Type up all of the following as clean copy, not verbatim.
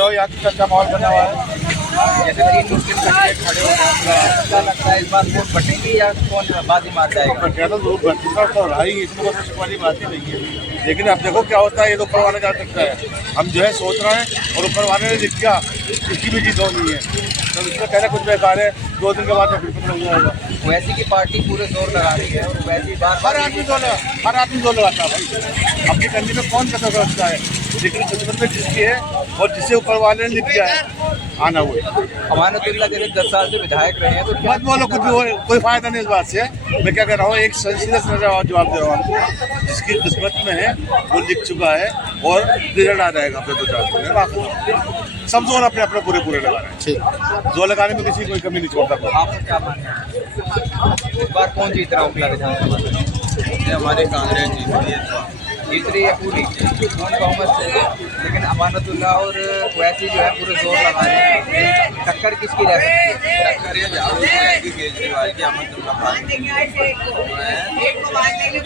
रहो यहाँ का माहौल बना हुआ है। जैसे 3 मुस्लिम कैंडिडेट खड़े हो गए, क्या लगता है इस बार वोट बटेगी या कौन बाजी मार जाएगा? ज़्यादा लोग भर्ती तो रहा ही, इसमें कोई शिकवाली बात ही नहीं है। लेकिन अब देखो क्या होता है, ये तो ऊपर वाला जा सकता है। हम जो है सोच रहे हैं और ऊपर वाले ने लिख दिया, इसकी भी जीत होनी है। तो इसमें कहना कुछ बेकार है, 2 दिन के बाद में फिर पता लग जाएगा। वैसी की पार्टी पूरे जोर लगा रही है और वैसी बात हर आदमी जोर लगाता है भाई। अपनी कंट्री में कौन कसर रखता है, लेकिन किस्मत में जिसकी है और जिसे ऊपर वाले ने लिख दिया है आना हुआ। अमानतुल्लाह जैसे 10 साल से विधायक रहे हैं, तो क्या मत बोलो कुछ भी, कोई फायदा नहीं इस बात से। मैं क्या कर रहा हूँ, एक सीधा जवाब दे रहा हूँ आपको। जिसकी किस्मत में है वो लिख चुका है और रिजल्ट आ जाएगा अपने 2-4 दिन में। सब जोर अपने अपने पूरे लगा रहे हैं। जोर लगाने में किसी कोई कमी नहीं छोड़ता। आपको क्या मानना है इस बार कौन जीत रहा है ओखला विधानसभा में? हमारे कांग्रेस जीत रही है पूरी कौन बहुमत से, लेकिन अमानतुल्लाह और वैसी जो है पूरे जोर लगा रहे हैं। टक्कर किसकी रह सकती है? टक्कर ये झाड़ू की केजरीवाल की अहमदुल्ला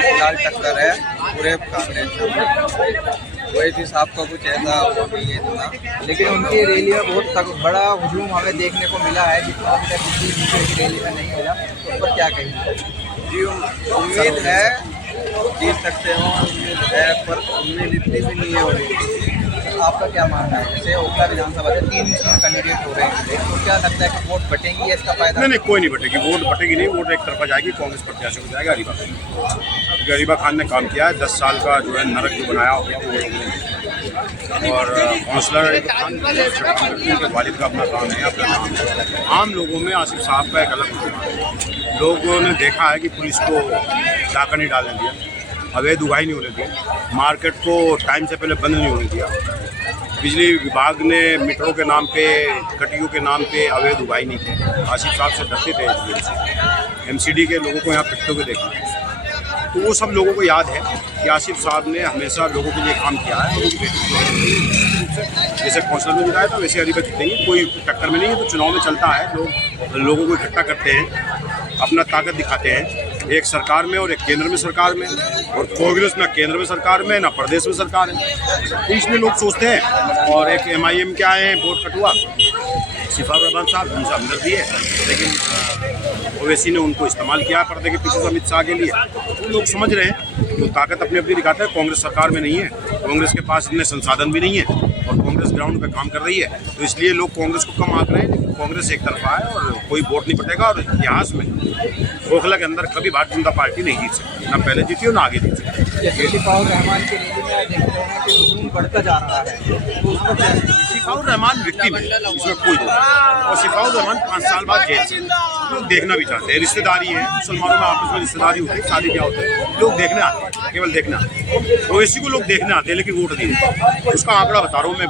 फिलहाल टक्कर है पूरे कांग्रेस। वैसे साहब का कुछ ऐसा वो नहीं है इतना, लेकिन उनकी रैली में बहुत बड़ा हुजूम हमें देखने को मिला है, जितना अभी तक किसी की रैली में नहीं मिला। तो उस पर क्या कहेंगे? जी उम्मीद है जीत सकते हो, उम्मीद है, पर उम्मीद इतनी भी नहीं है उन्हें। आपका क्या मानना है? जैसे ओखला विधानसभा से 3 मुस्लिम कैंडिडेट हो रहे हैं, तो क्या लगता है कि वोट बटेंगी या इसका फायदा? नहीं, कोई नहीं बटेगी, वोट बटेगी नहीं। वोट एक तरफा जाएगी, कांग्रेस प्रत्याशी को जाएगा अरीबा खान। अरीबा खान ने काम किया है, 10 साल का जो है नरक जो बनाया होगा वो, और काउंसलर उनके वालिद का अपना काम है, अपना नाम है। आम लोगों में आसिफ साहब का एक अलग नाम है। लोगों ने देखा है कि पुलिस को डाका नहीं डालने दिया, अवैध उगाही नहीं होने दिया, मार्केट को टाइम से पहले बंद नहीं होने दिया, बिजली विभाग ने मीटरों के नाम पे, कटियों के नाम पे अवैध उगाही नहीं की। आसिफ साहब से डरते थे। एमसीडी के लोगों को यहाँ पिटते हुए देखा, तो वो सब लोगों को याद है कि आसिफ साहब ने हमेशा लोगों के लिए काम किया है। जैसे काउंसलर में जिताया था वैसे अरीबा जीतेंगे, कोई टक्कर में नहीं है। तो चुनाव में चलता है, लोगों को इकट्ठा करते हैं, अपना ताकत दिखाते हैं, एक सरकार में और एक केंद्र में सरकार में। और कांग्रेस ना केंद्र में सरकार में, ना प्रदेश में सरकार है, तो इसलिए लोग सोचते हैं। और एक MIM के आए हैं वोट कटुआ सिफार रहमान साहब, उनसे हमदर्दी है, लेकिन ओवैसी ने उनको इस्तेमाल किया पर्दे के पीछे अमित शाह के लिए। तो लोग समझ रहे हैं, तो ताकत अपनी अपनी दिखाते हैं। कांग्रेस सरकार में नहीं है, कांग्रेस के पास इतने संसाधन भी नहीं है, और कांग्रेस ग्राउंड पे काम कर रही है, तो इसलिए लोग कांग्रेस को कम आंक रहे हैं। कांग्रेस एक तरफा है और कोई वोट नहीं पटेगा। और इतिहास में ओखला के अंदर कभी भारतीय जनता पार्टी नहीं जीत सकती, ना पहले जीती और ना आगे जीत सकती। जैसे शिफाउर रहमान की रैली में देख रहे हैं कि हुजूम बढ़ता जा रहा है, तो उसको क्या? शिफाउर रहमान विक्टिम है, इसमें कोई दोष नहीं। और शिफाउर रहमान 5 साल बाद जेल से, लोग देखना भी चाहते हैं। रिश्तेदारी है, मुसलमानों में आपस में रिश्तेदारी होती है, शादी क्या होता है, लोग देखने आते हैं, केवल देखने आते हैं। ओवैसी को लोग देखने आते हैं, लेकिन वोट नहीं देते। उसका आंकड़ा बता रहा हूँ मैं,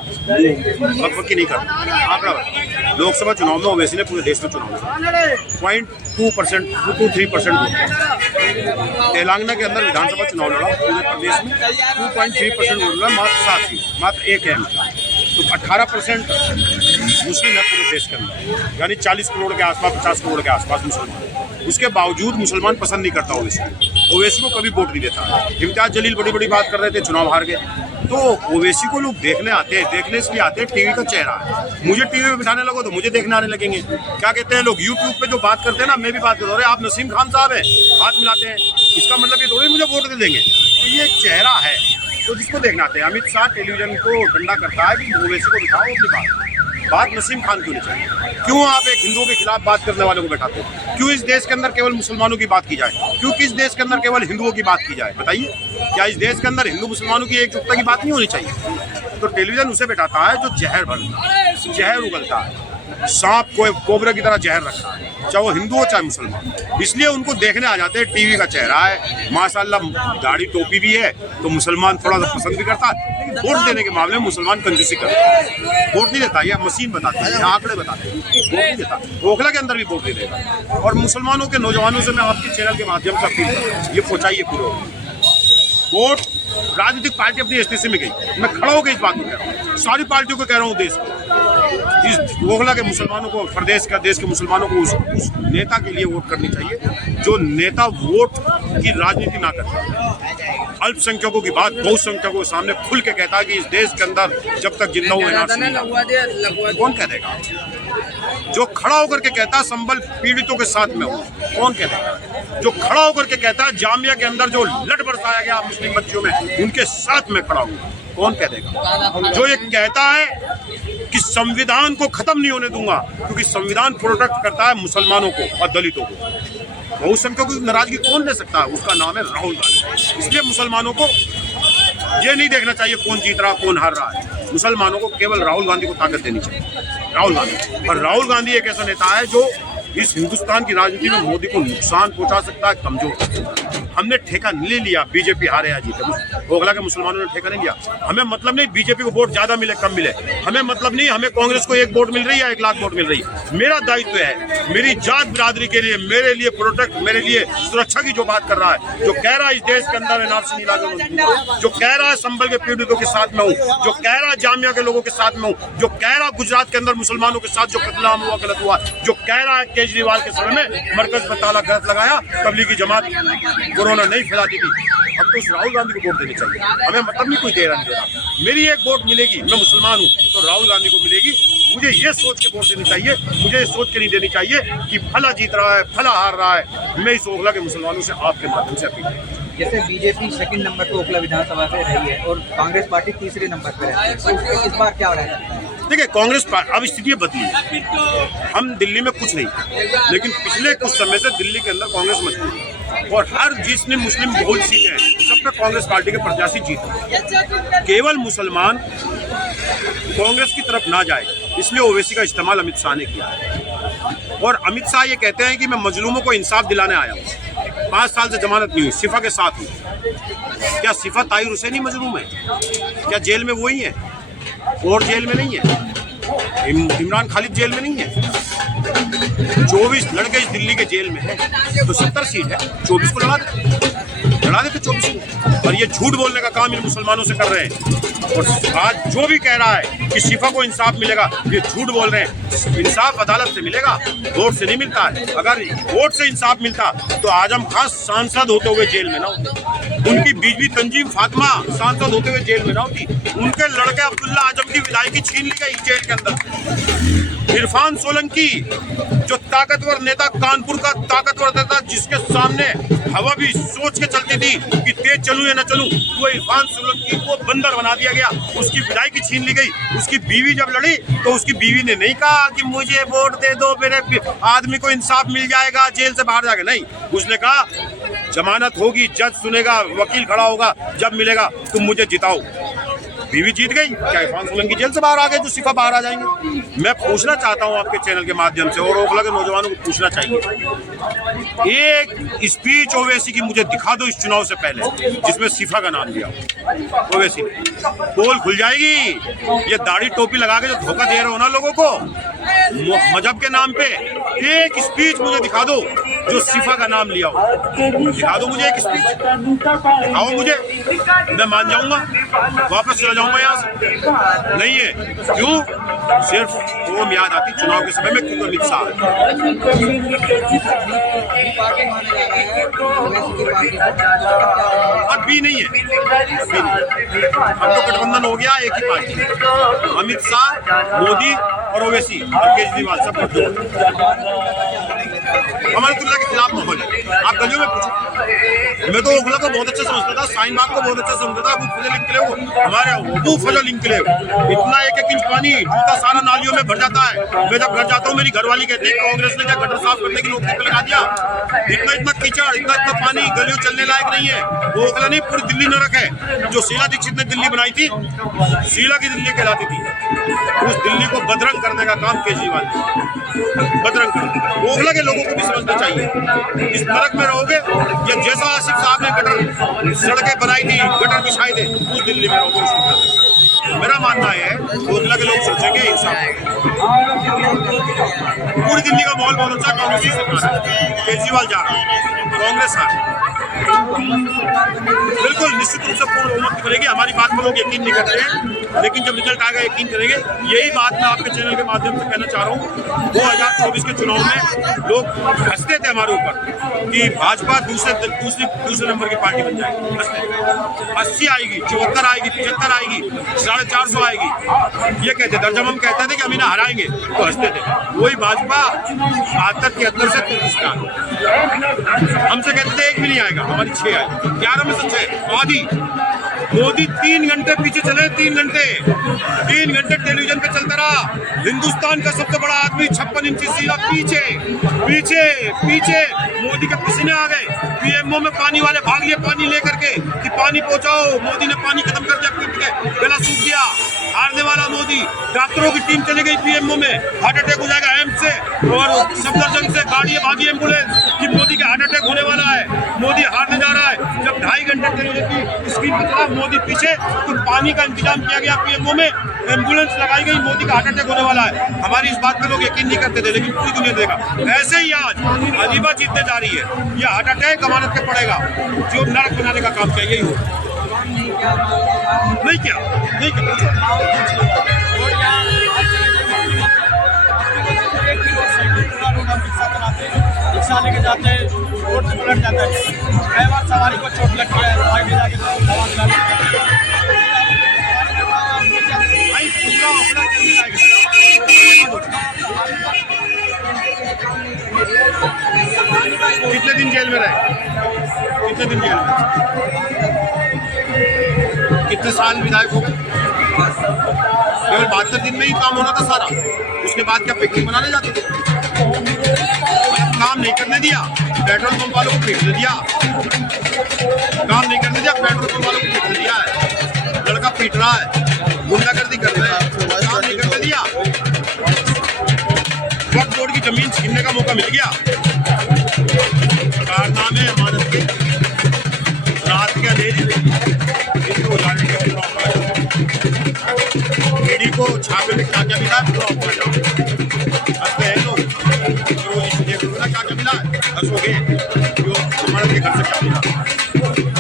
बकबकी नहीं करता, आंकड़ा बता। लोकसभा चुनाव में ओवैसी ने पूरे देश में चुनाव लड़ा, 0.2% 2-3% वोट। तेलंगाना के अंदर विधानसभा चुनाव लड़ा, पूरे प्रदेश में 2.3% वोट लड़ा, मात्र 1 एम। तो 18% मुस्लिम है पूरे देश के अंदर, यानी 40 करोड़ के आसपास, 50 करोड़ के आसपास मुसलमान। उसके बावजूद मुसलमान पसंद नहीं करता ओवैसी को कभी वोट नहीं देता। इम्तियाज जलील बड़ी बड़ी बात कर रहे थे, चुनाव हार गए। तो ओवैसी को लोग देखने आते हैं, देखने इसलिए आते हैं, टीवी का चेहरा है। मुझे टीवी पे बिठाने लगो तो मुझे देखने आने लगेंगे। क्या कहते हैं लोग, यूट्यूब पे जो बात करते हैं ना, मैं भी बात करता हूँ, अरे आप नसीम खान साहब हैं, हाथ मिलाते हैं, इसका मतलब ये थोड़ी मुझे वोट दे देंगे। तो ये एक चेहरा है, तो जिसको देखना आते हैं। अमित शाह टेलीविजन को डंडा करता है कि ओवैसी को बिठाओ अपनी बात नसीम खान क्यों नहीं चाहिए? क्यों आप एक हिंदुओं के खिलाफ बात करने वालों को बैठाते हो? क्यों इस देश के अंदर केवल मुसलमानों की बात की जाए? क्यों किस देश के अंदर केवल हिंदुओं की बात की जाए? बताइए, क्या इस देश के अंदर हिंदू मुसलमानों की एकजुटता की बात नहीं होनी चाहिए? तो टेलीविजन उसे बैठाता है जो जहर भरता है, जहर उगलता है, सांप को कोबरा की तरह जहर रखता है, चाहे वो हिंदू हो चाहे मुसलमान। इसलिए उनको देखने आ जाते हैं। टीवी का चेहरा है, माशाल्लाह दाढ़ी टोपी भी है, तो मुसलमान थोड़ा सा पसंद भी करता है। वोट देने के मामले में मुसलमान कंजूसी करता है, वोट नहीं देता। यह मशीन बताती है, आंकड़े बताते हैं, वोट नहीं देता। ओखला के अंदर भी वोट नहीं देगा। और मुसलमानों के नौजवानों से मैं आपके चैनल के माध्यम से अपील करता हूं, ये पहुंचाइए पूरे वोट। राजनीतिक पार्टी अपनी स्थिति में गई, मैं खड़ा होकर इस बात को कह रहा हूँ, सारी पार्टियों को कह रहा हूँ, देश इस ओखला के मुसलमानों को, प्रदेश का देश के मुसलमानों को उस नेता के लिए वोट करनी चाहिए जो नेता वोट की राजनीति ना करे। अल्पसंख्यकों की बात बहुसंख्यकों के सामने खुल के कहता है कि इस देश के अंदर जब तक जिंदा हूं एनआरसी नहीं, कौन कह देगा? जो खड़ा होकर के कहता है संबल पीड़ितों के साथ में हूं, कौन कह देगा? जो खड़ा होकर के कहता है जामिया के अंदर जो लट बरसाया गया मुस्लिम बच्चियों में, उनके साथ में खड़ा हूं, कौन कह देगा? जो ये कहता है कि संविधान को खत्म नहीं होने दूंगा क्योंकि संविधान प्रोटेक्ट करता है मुसलमानों को और दलितों को, बहुसंख्यकों की नाराजगी कौन ले सकता है? उसका नाम है राहुल गांधी। इसलिए मुसलमानों को ये नहीं देखना चाहिए कौन जीत रहा कौन हार रहा है, मुसलमानों को केवल राहुल गांधी को ताकत देनी चाहिए, राहुल गांधी। और राहुल गांधी एक ऐसा नेता है जो इस हिंदुस्तान की राजनीति में मोदी को नुकसान पहुंचा सकता है, कमजोर कर सकता है। हमने ठेका नहीं लिया बीजेपी हारे या जीते, होगला के मुसलमानों ने ठेका नहीं लिया। हमें मतलब नहीं बीजेपी को वोट ज्यादा मिले कम मिले, हमें मतलब नहीं हमें कांग्रेस को 1 वोट मिल रही है 1 लाख वोट मिल रही है। मेरा दायित्व है मेरी जात बिरादरी के लिए, मेरे लिए प्रोटेक्ट, मेरे लिए सुरक्षा की जो बात कर रहा है, जो कह रहा है इस देश के अंदर एनआरसी नहीं लागू, जो कह रहा है संबल के पीड़ितों के साथ में हूँ, जो कह रहा है जामिया के लोगों के साथ में हूँ, जो कह रहा है गुजरात के अंदर मुसलमानों के साथ जो कत्लेआम हुआ गलत हुआ, जो कह रहा है केजरीवाल के समय में मरकज पर ताला गलत लगाया, तबलीगी जमात कोरोना नहीं फैलाती थी, अब तो उस राहुल गांधी को वोट देनी चाहिए। हमें मतलब नहीं कोई दे रहा नहीं दे रहा, मेरी 1 वोट मिलेगी, मैं मुसलमान हूँ तो राहुल गांधी को मिलेगी। मुझे ये सोच के वोट देनी चाहिए, मुझे ये सोच के नहीं देनी चाहिए कि फला जीत रहा है फला हार रहा है। मैं इस ओखला के मुसलमानों से आपके माध्यम से अपील करता हूं। जैसे बीजेपी सेकंड नंबर पे ओखला विधानसभा पे रही है और कांग्रेस पार्टी तीसरे नंबर पे रहती है, तो इस बार क्या हो रहा है? देखिए कांग्रेस अब स्थिति बदली है, हम दिल्ली में कुछ नहीं, लेकिन पिछले कुछ समय से दिल्ली के अंदर कांग्रेस मजबूत है और हर जिसने मुस्लिम बहुल सीटें हैं सब पे कांग्रेस पार्टी के प्रत्याशी जीते। केवल मुसलमान कांग्रेस की तरफ ना जाए इसलिए ओवैसी का इस्तेमाल अमित शाह ने किया है। और अमित शाह ये कहते हैं कि मैं मजलूमों को इंसाफ दिलाने आया हूँ, 5 साल से जमानत नहीं हुई, सिफा के साथ हूँ। क्या सिफा ताहिर हुसैन ही मजलूम है? क्या जेल में वही है और जेल में नहीं है? इमरान खालिद जेल में नहीं है? 24 लड़के इस दिल्ली के जेल में है तो 70 सीट है, 24 को लड़ा देते 24 को। और ये झूठ बोलने का काम इन मुसलमानों से कर रहे हैं। और आज जो भी कह रहा है कि शिफा को इंसाफ मिलेगा, ये झूठ बोल रहे हैं। इंसाफ अदालत से मिलेगा, वोट से नहीं मिलता है। अगर वोट से इंसाफ मिलता तो आजम खान सांसद होते हुए जेल में ना होते, उनकी बीवी तंजीम फातिमा सांसद होते हुए जेल में ना होती, उनके लड़के अब्दुल्ला आजम की विधायकी छीन ली गई जेल के अंदर। इरफान सोलंकी जो ताकतवर नेता, कानपुर का ताकतवर नेता, जिसके सामने हवा भी सोच के चलती थी कि तेज चलूं या न चलूं, वो इरफान सोलंकी को बंदर बना दिया गया, उसकी विधायकी छीन ली गई। उसकी बीवी जब लड़ी तो उसकी बीवी ने नहीं कहा कि मुझे वोट दे दो, मेरे आदमी को इंसाफ मिल जाएगा, जेल से बाहर जाएगा, नहीं, उसने कहा जमानत होगी, जज सुनेगा, वकील खड़ा होगा, जब मिलेगा तुम मुझे जिताओ। बीवी जीत गई। क्या इरफान सोलंकी जेल से बाहर आ गए जो सिफा बाहर आ जाएंगे? मैं पूछना चाहता हूं आपके चैनल के माध्यम से और ओखला के नौजवानों को पूछना चाहिए, एक स्पीच ओवैसी की मुझे दिखा दो इस चुनाव से पहले जिसमें सिफा का नाम दिया ओवैसी। पोल खुल जाएगी। ये दाढ़ी टोपी लगा के जो धोखा दे रहे हो ना लोगों को मजहब के नाम पे, एक स्पीच मुझे दिखा दो जो सिफा का नाम लिया हो। दिखा दो मुझे एक स्पीच, दिखाओ मुझे, मैं मान जाऊंगा, वापस चला जाऊंगा यहाँ से। नहीं है, क्यों? सिर्फ कौम याद आती चुनाव के समय में, क्योंकि अमित शाह अब भी नहीं है, अब तो गठबंधन हो गया, एक ही पार्टी, अमित शाह, मोदी और ओवैसी और केजरीवाल सब अमरतुल्ला के खिलाफ माहौल है। आप गलियों में पूछो, मैं तो ओखला को बहुत अच्छा समझता था, शाहीन बाग को बहुत अच्छा समझता था, अबू फजल इंकलेव को, हमारे अबू फजल इंकलेव, इतना 1-1 इंच पानी जूता सारा नालियों में भर जाता है। मैं जब घर जाता हूँ मेरी घरवाली कहती है कांग्रेस ने क्या गटर साफ करने की नौकरी लगा दिया, इतना कीचड़, इतना पानी, गलियों चलने लायक नहीं है। वो ओखला नहीं, पूरी दिल्ली न रखे। जो शीला दीक्षित ने दिल्ली बनाई थी, शीला की दिल्ली कहलाती थी, उस दिल्ली को बदरंग करने का काम केजरीवाल ने, बदरंग कर। ओखला के लोगों को भी समझना चाहिए, इस नरक में रहोगे या जैसा आसिफ साहब ने गटर सड़कें बनाई थी, गटर बिछाए थे, उस दिल्ली में रहोगे। मेरा मानना है ओखला के लोग सोचेंगे इंसाफ। पूरी दिल्ली का माहौल बहुत अच्छा, कांग्रेस की सरकार, केजरीवाल जा रहा है, कांग्रेस आ रही है। बिल्कुल निश्चित रूप से पूर्ण बहुमत बनेगी। हमारी बात पर लोग यकीन नहीं करते हैं, लेकिन जब रिजल्ट आएगा यकीन करेंगे। यही बात मैं आपके चैनल के माध्यम से कहना चाह रहा हूँ। 2024 के चुनाव में लोग हंसते थे हमारे ऊपर कि भाजपा दूसरे नंबर की पार्टी बन जाएगी। 80 आएगी, 74 आएगी, 75 आएगी, 450 आएगी, ये कहते थे। जब हम कहते थे कि हम इन्हें हराएंगे तो हंसते थे। वही भाजपा 72-73 से 33 का हमसे कहते थे एक भी नहीं आएगा, हमारी 6 आई, 11 में से 6। मोदी 3 घंटे पीछे चले, 3 घंटे टेलीविजन पे चलता रहा। हिंदुस्तान का सबसे बड़ा आदमी 56 इंची सीधा पीछे पीछे पीछे। मोदी के पसीने आ गए। पीएमओ में पानी वाले भाग लिए पानी लेकर के कि पानी पहुंचाओ। मोदी ने पानी खत्म कर दिया, पीट के गला सूख गया। हारने वाला मोदी। डॉक्टरों की टीम चली गई पीएमओ में, हार्ट अटैक हो जाएगा एम्स से, और सफदरजंग से गाड़ी भागी एम्बुलेंस कि मोदी का हार्ट अटैक होने वाला है, मोदी हारने जा रहा है। जब 2.5 घंटे टेलीविजन की स्क्रीन पर चला मोदी पीछे, तो पानी का इंतजाम किया गया पीएमओ में, एम्बुलेंस लगाई गई, मोदी का हार्ट अटैक होने वाला है। हमारी इस बात पे लोग यकीन नहीं करते थे, लेकिन पूरी दुनिया देगा। ऐसे ही आज अलीबा जीतने जा रही है। ये हार्ट अटैक अमानत के पड़ेगा, जो नरक बनाने का काम किया यही हो। नहीं क्या रिक्शा लेके जाते हैं, रोड से पलट जाता है। कई बार सवारी को चोट लग गया है, भाई भेजा के कितने दिन जेल में रहे? कितने दिन जेल में? कितने साल विधायक हो गए? केवल 72 दिन में ही काम होना था सारा। उसके बाद क्या पिकनिक मनाने जाते थे? काम नहीं करने दिया, पेट्रोल पंप वालों को पीटने दिया। काम नहीं करने दिया, पेट्रोल पंप वालों को पीटने दिया है। लड़का पीट रहा है, गुंडागर्दी कर रहे हैं, काम नहीं करने दिया। वक्फ बोर्ड की जमीन छीनने का मौका मिल गया। कारनामे अमानत के, रात के अंधेरी को उजाड़ने के ईडी को छापे में क्या मिला हंसते हैं लोग। तो इसलिए क्या मिला हंसोगे, जो अमानत के घर से क्या मिला?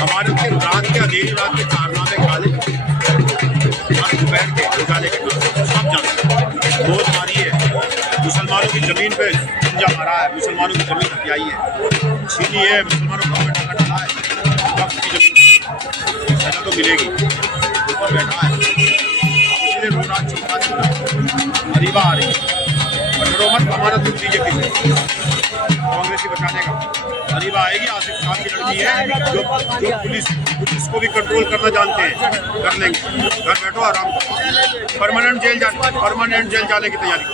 अमानत के रात के अंधेरी रात के कारनामे काले दोपहर के उजाले के सब जानते। बहुत मारी है मुसलमानों की जमीन पे झंझा मारा है, मुसलमानों की जमीन हथियाई है, छीनी है, मुसलमानों को डाला है। वक्त की जमीन सजा तो मिलेगी, ऊपर बैठा है, इसलिए रो रात चौका अरीबा आ रही है। डरो मत, अमानत कुछ बीजेपी से कांग्रेस ही बचाने का। अरीबा आएगी, आसिफ खान की लड़की है, जो पुलिस को भी कंट्रोल करना जानते हैं, कर लेंगे। घर बैठो आराम, परमानेंट जेल जाने की तैयारी।